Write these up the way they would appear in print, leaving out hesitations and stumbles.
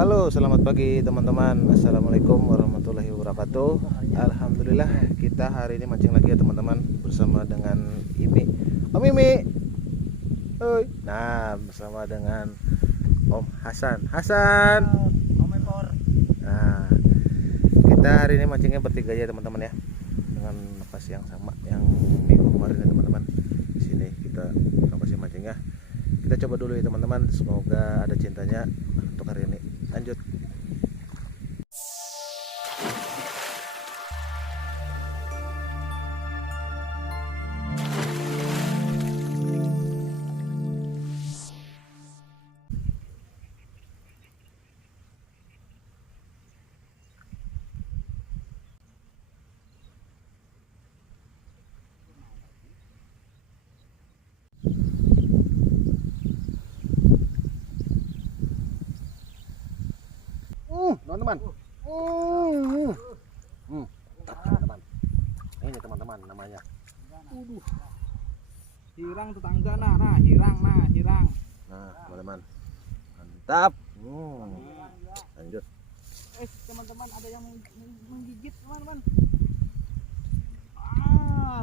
Halo, selamat pagi teman-teman. Assalamualaikum warahmatullahi wabarakatuh. Alhamdulillah kita hari ini mancing lagi ya teman-teman, bersama dengan Imi. Om Imi. Hoi. Nah, bersama dengan Om Hasan. Hasan. Om Epor. Nah, kita hari ini mancingnya bertiga ya teman-teman ya, dengan lokasi yang sama yang minggu kemarin ya teman-teman. Di sini kita lokasi mancingnya. Kita coba dulu ya teman-teman. Semoga ada cintanya untuk hari ini. Lanjut. Teman-teman. Teman-teman. Ini teman-teman namanya. Hirang tetangga hirang. Nah, teman-teman. Mantap. Lanjut. Teman-teman ada yang menggigit teman-teman.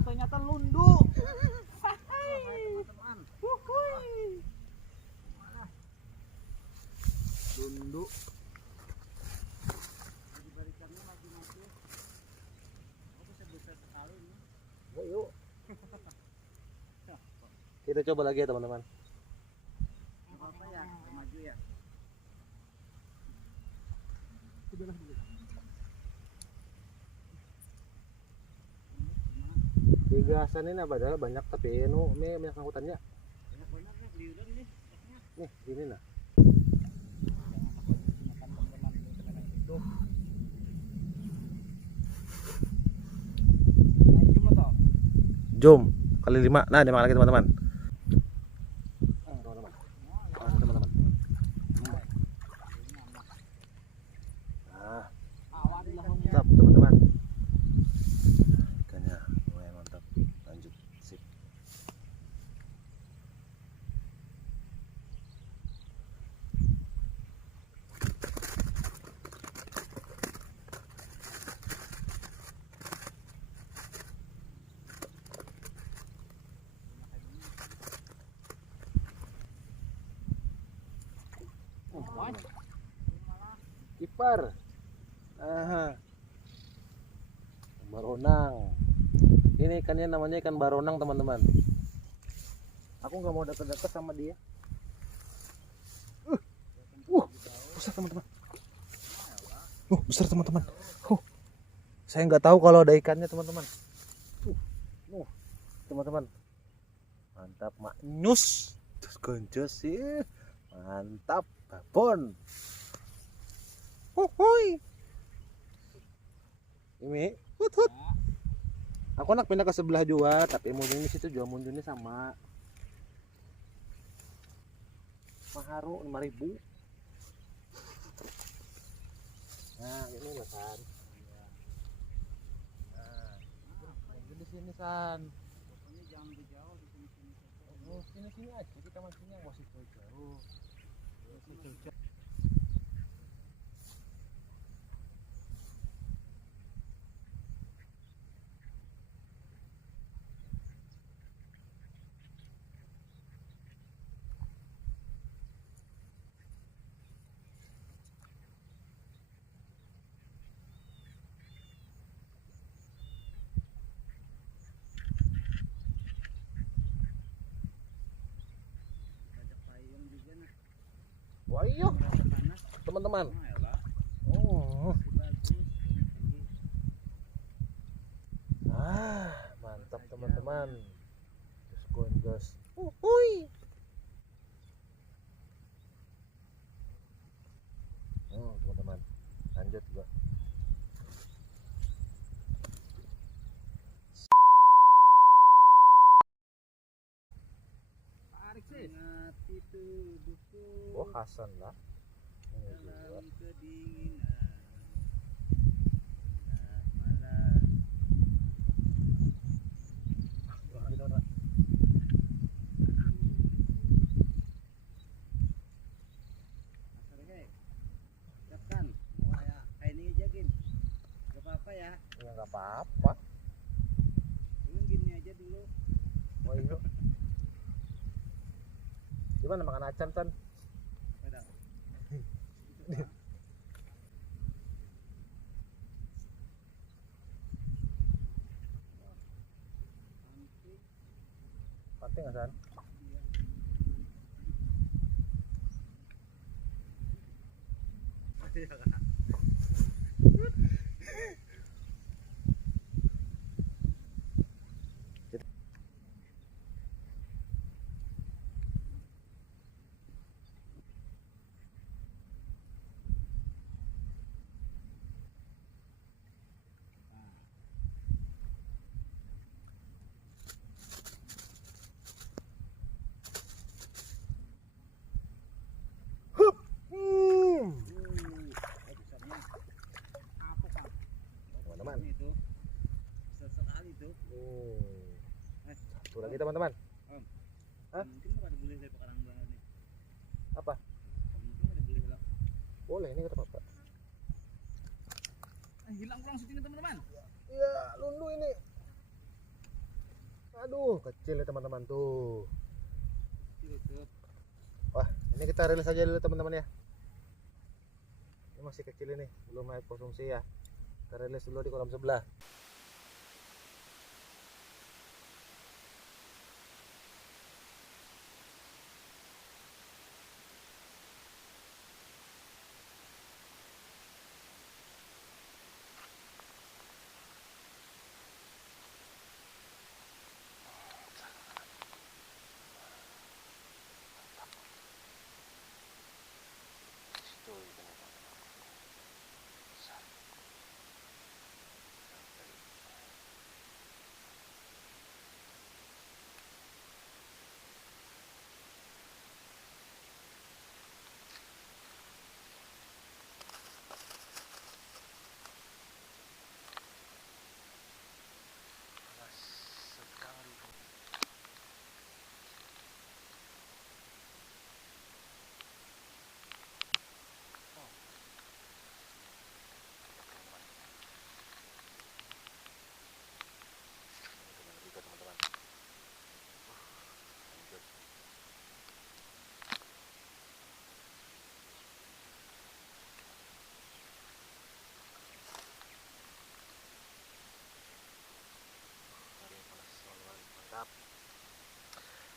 Ternyata lundu. Teman-teman. Lundu. Yuk. Kita coba lagi ya teman-teman. Apa ya? Maju ya. Tiga Hasan ini padahal banyak tapi ini banyak angkutannya. Banyak-banyaknya beliuran nih. Nih, gini nah. Jom kali 5. Nah, 5 lagi teman-teman. Teman-teman. Nah, mantap teman-teman. Ikannya lumayan mantap. Lanjut, sip. Kipar. Baronang. Ini ikannya namanya ikan baronang teman-teman. Aku nggak mau deket-deket sama dia. Besar teman-teman. Besar teman-teman. Saya nggak tahu kalau ada ikannya teman-teman. Teman-teman. Mantap, maknyus. Terus gonjos sih. Mantap, babon. Hoi. Ini hut. Aku nak pindah ke sebelah juga, tapi munjunnya situ juga munjunnya sama. Maharu 5.000. Nah, ini Mas San. Nah, di sini San. Pokoknya jangan jauh di sini. Sini aja kita mancingnya, masih jauh. Wah iya teman-teman. Mantap teman-teman. Terus gonjos. Teman-teman. Lanjut gua. Tarik sih. Ingat itu buku. Oh, Hasan lah. Dalam kedinginan. Malam. ya. Ya nggak apa-apa. Dulu gini aja dulu. Oh iya. Gimana makan acan San? Beda. Penting nggak San? Besarnya apa Pak? Teman-teman. Itu besar sekali tuh. Satu lagi teman-teman. Hah? Mungkin ada boleh dari pekarang banget nih. Apa? Mungkin ada boleh lah. Boleh ini kata Bapak. Hilang kurang syutingnya teman-teman. Iya, lundu ini. Aduh, kecil ya teman-teman tuh. Itu. Wah, ini kita rilis aja dulu teman-teman ya. Ini masih kecil ini, belum naik konsumsi ya. Kita rilis dulu di kolam sebelah. Mantap,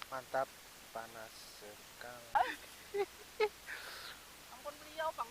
mantap, panas sekali. Ampun beliau Bang.